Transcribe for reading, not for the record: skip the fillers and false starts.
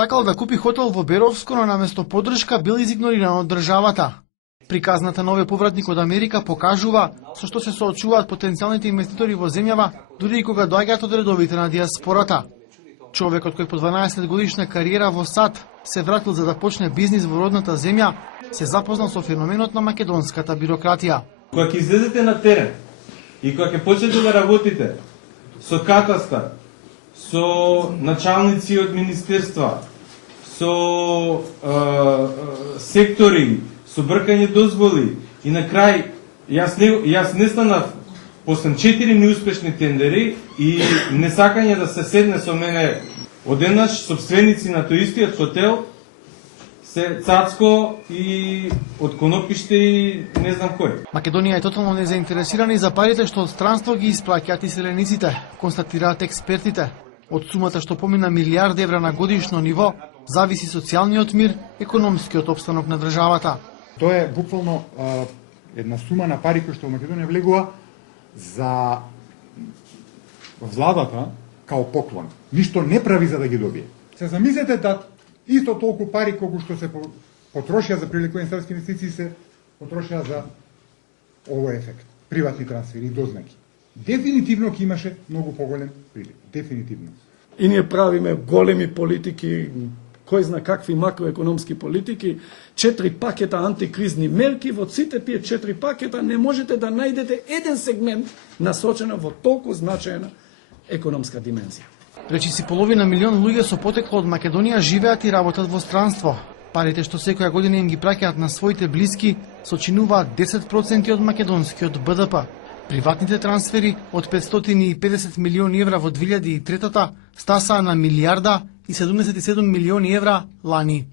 Сакал да купи хотел во Беровско, но наместо поддршка бил изигнориран од државата. Приказната новиот повратник од Америка покажува со што се соочуваат потенцијалните инвеститори во земјава, дури и кога доаѓаат од редовите на диаспората. Човекот кој по 12 годишна кариера во САД се вратил за да почне бизнис во родната земја, се запознал со феноменот на македонската бирократија. Кога ќе излезете на терен и кога ќе почнете да работите со катастар, со началници од министерства, со сектори, со бркање дозволи и на крај јас не станав после 4 неуспешни тендери и несакање да се седне со мене одеднаш собственици на тој истиот хотел се Цацко и од Конопиште и не знам кој. Македонија е тотално незаинтересирана за парите што од странство ги исплаќаат иселениците, констатираат експертите. Од сумата што помина милиарди евра на годишно ниво, зависи социјалниот мир, економскиот опстанок на државата. Тоа е буквално една сума на пари кои што во Македонија влегува за владата као поклон. Ништо не прави за да ги добие. Се замислете да исто толку пари колку што се потрошија за привлекување странски инвестиции се потрошија за овој ефект. Приватни трансфери и дознаки. Дефинитивно ќе имаше многу поголем прилив. Дефинитивно. И ние правиме големи политики, кој зна какви макроекономски политики, 4 пакета антикризни мерки, во сите тие 4 пакета не можете да најдете еден сегмент насочено во толку значајна економска димензија. Речиси половина милион луѓе со потекло од Македонија живеат и работат во странство. Парите што секоја година им ги праќаат на своите блиски сочинуваат 10% од македонскиот БДП. Приватните трансфери од 550 милиони евра во 2003-та стасаа на милиарда и 77 милиони евра лани.